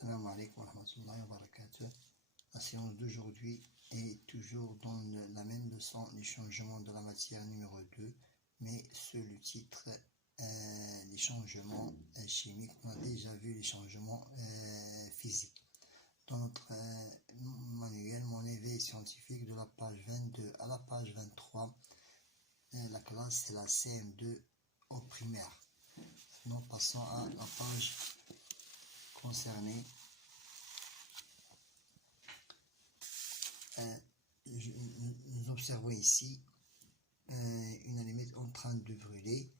Salam alaikum wa rahmatullahi wa barakatuh. La séance d'aujourd'hui est toujours dans la même leçon, les changements de la matière numéro 2, mais sous le titre les changements chimiques. On a déjà vu les changements physiques. Dans notre manuel, mon éveil scientifique, de la page 22 à la page 23, la classe c'est la CM2 au primaire. Maintenant, passons à la page concernée. Nous observons ici une allumette en train de brûler.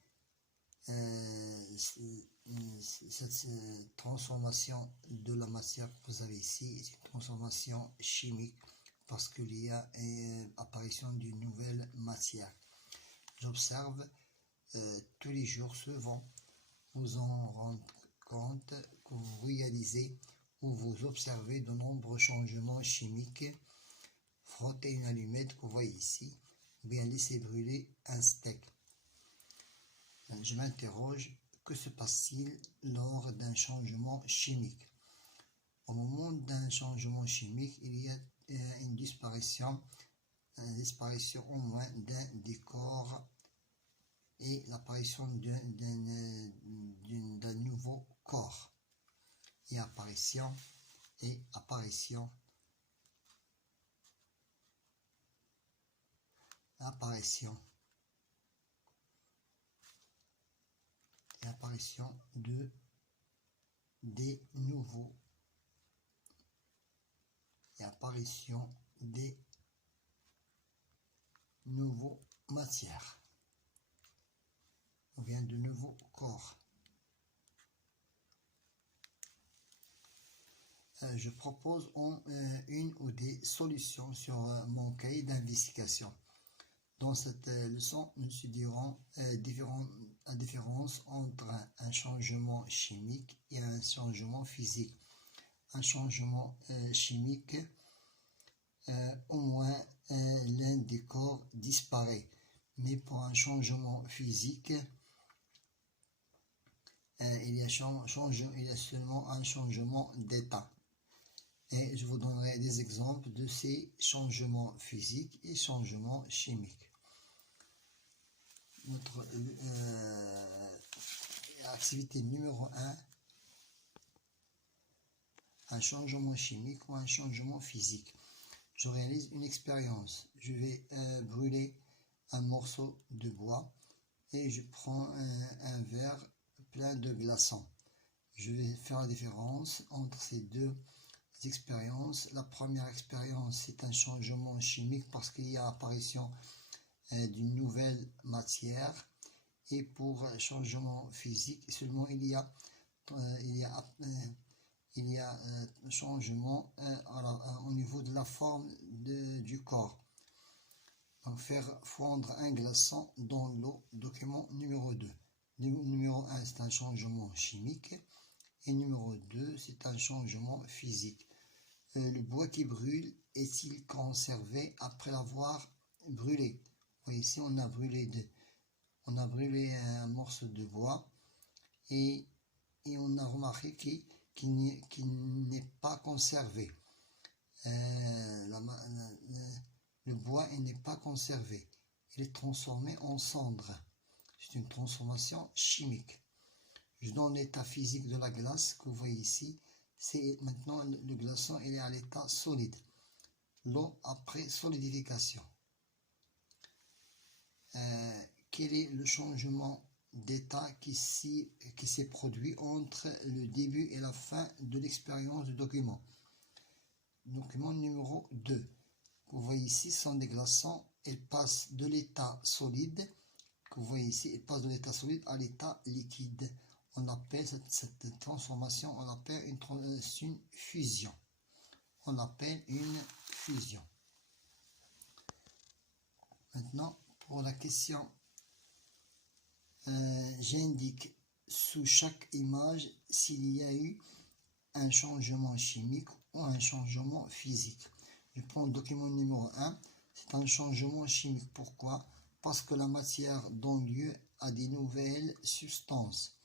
Cette transformation de la matière que vous avez ici est une transformation chimique parce qu'il y a apparition d'une nouvelle matière. J'observe tous les jours souvent, vous en rendez compte que vous réalisez ou vous observez de nombreux changements chimiques. Frottez une allumette que vous voyez ici, ou bien laissez brûler un steak. Je m'interroge, que se passe-t-il lors d'un changement chimique? Au moment d'un changement chimique, il y a une disparition au moins d'un des corps et l'apparition d'un nouveau corps. Et apparition. Et apparition de des nouveaux matières ou bien de nouveaux corps. Je propose une ou des solutions sur mon cahier d'investigation. Dans cette leçon, nous étudierons la différence entre un changement chimique et un changement physique. Un changement chimique, au moins l'un des corps disparaît, mais pour un changement physique, il y a seulement un changement d'état. Et je vous donnerai des exemples de ces changements physiques et changements chimiques. Notre activité numéro 1, un changement chimique ou un changement physique. Je réalise une expérience. Je vais brûler un morceau de bois et je prends un verre plein de glaçons. Je vais faire la différence entre ces deux expériences. La première expérience, c'est un changement chimique parce qu'il y a apparition d'une nouvelle matière, et pour changement physique seulement il y a changement au niveau de la forme du corps. Donc faire fondre un glaçon dans l'eau, document numéro 2. Numéro 1, c'est un changement chimique, et numéro 2, c'est un changement physique. Le bois qui brûle est-il conservé après l'avoir brûlé? Ici, on a brûlé un morceau de bois et on a remarqué qu'il n'est pas conservé. Le bois n'est pas conservé. Il est transformé en cendre. C'est une transformation chimique. Je donne l'état physique de la glace que vous voyez ici. C'est maintenant le glaçon, il est à l'état solide. L'eau après solidification. Quel est le changement d'état qui s'est produit entre le début et la fin de l'expérience du document? Document numéro 2. Vous voyez ici, sont des glaçons. Ils passent de l'état solide, que vous voyez ici, ils passent de l'état solide à l'état liquide. On appelle cette transformation, on appelle une fusion. On appelle une fusion. Maintenant, pour la question, j'indique sous chaque image s'il y a eu un changement chimique ou un changement physique. Je prends le document numéro 1, c'est un changement chimique. Pourquoi? Parce que la matière donne lieu à des nouvelles substances.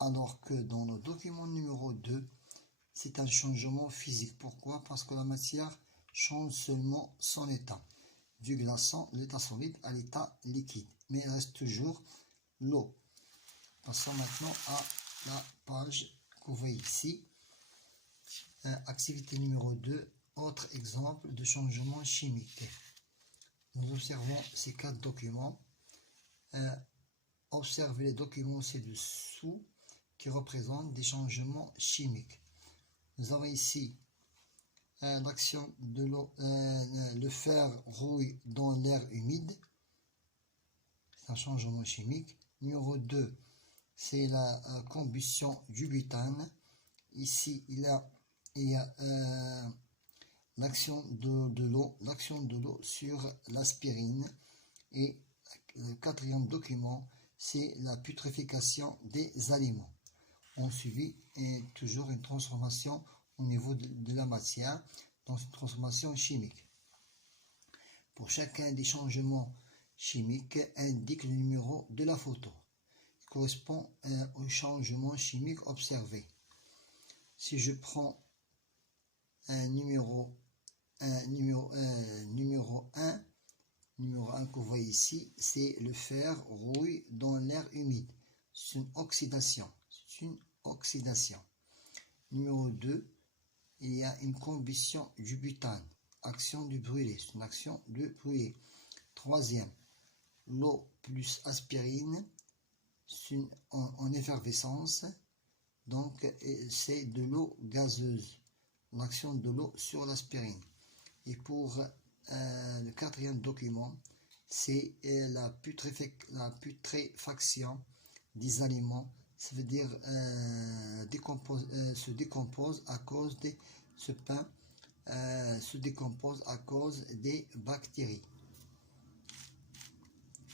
Alors que dans le document numéro 2, c'est un changement physique. Pourquoi? Parce que la matière change seulement son état, du glaçon, l'état solide, à l'état liquide. Mais il reste toujours l'eau. Passons maintenant à la page que vous voyez ici. Activité numéro 2, autre exemple de changement chimique. Nous observons ces 4 documents. Observez les documents ci-dessous qui représentent des changements chimiques. Nous avons ici l'action de l'eau, le fer rouille dans l'air humide. C'est un changement chimique. Numéro 2, c'est la combustion du butane. Ici, il y a l'action de l'eau sur l'aspirine. Et le 4e document, c'est la putréfaction des aliments. On suit toujours une transformation au niveau de la matière, dans une transformation chimique. Pour chacun des changements chimiques, indique le numéro de la photo, qui correspond au changement chimique observé. Si je prends un numéro 1 que vous voyez ici, c'est le fer rouille dans l'air humide. C'est une oxydation. Numéro 2, il y a une combustion du butane. Action du brûlé. C'est une action de brûlé. 3e, l'eau plus aspirine en effervescence. Donc, c'est de l'eau gazeuse. L'action de l'eau sur l'aspirine. Et pour le 4e document, c'est la putréfaction des aliments. Ça veut dire se décompose à cause ce pain se décompose à cause des bactéries.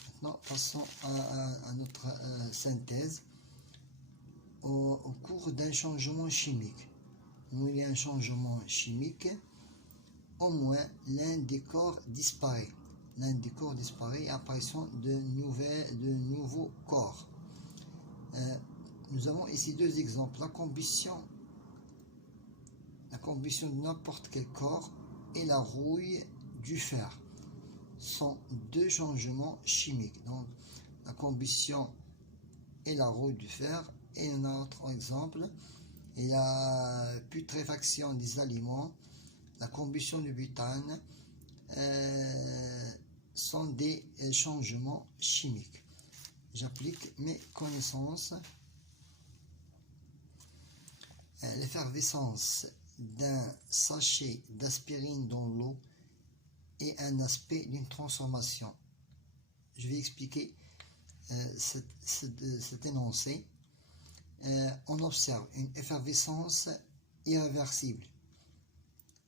Maintenant, passons à notre synthèse. Au cours d'un changement chimique, où il y a un changement chimique, au moins l'un des corps disparaît. L'un des corps disparaît et apparition de nouveaux corps. Nous avons ici 2 exemples. La combustion de n'importe quel corps et la rouille du fer sont 2 changements chimiques. Donc, la combustion et la rouille du fer. Et un autre exemple, il y a putréfaction des aliments, la combustion du butane, sont des changements chimiques. J'applique mes connaissances. L'effervescence d'un sachet d'aspirine dans l'eau est un aspect d'une transformation. Je vais expliquer cet énoncé. On observe une effervescence irréversible.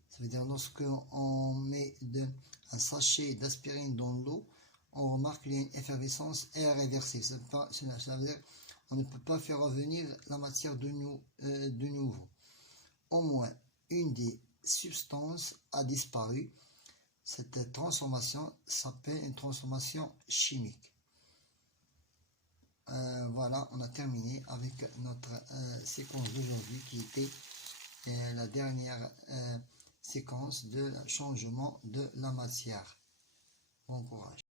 Ça veut dire lorsqu'on met un sachet d'aspirine dans l'eau, on remarque qu'il y a une effervescence irréversible. Ça veut dire on ne peut pas faire revenir la matière de nouveau. Au moins une des substances a disparu. Cette transformation s'appelle une transformation chimique. Voilà, on a terminé avec notre séquence d'aujourd'hui qui était la dernière séquence de changement de la matière. Bon courage.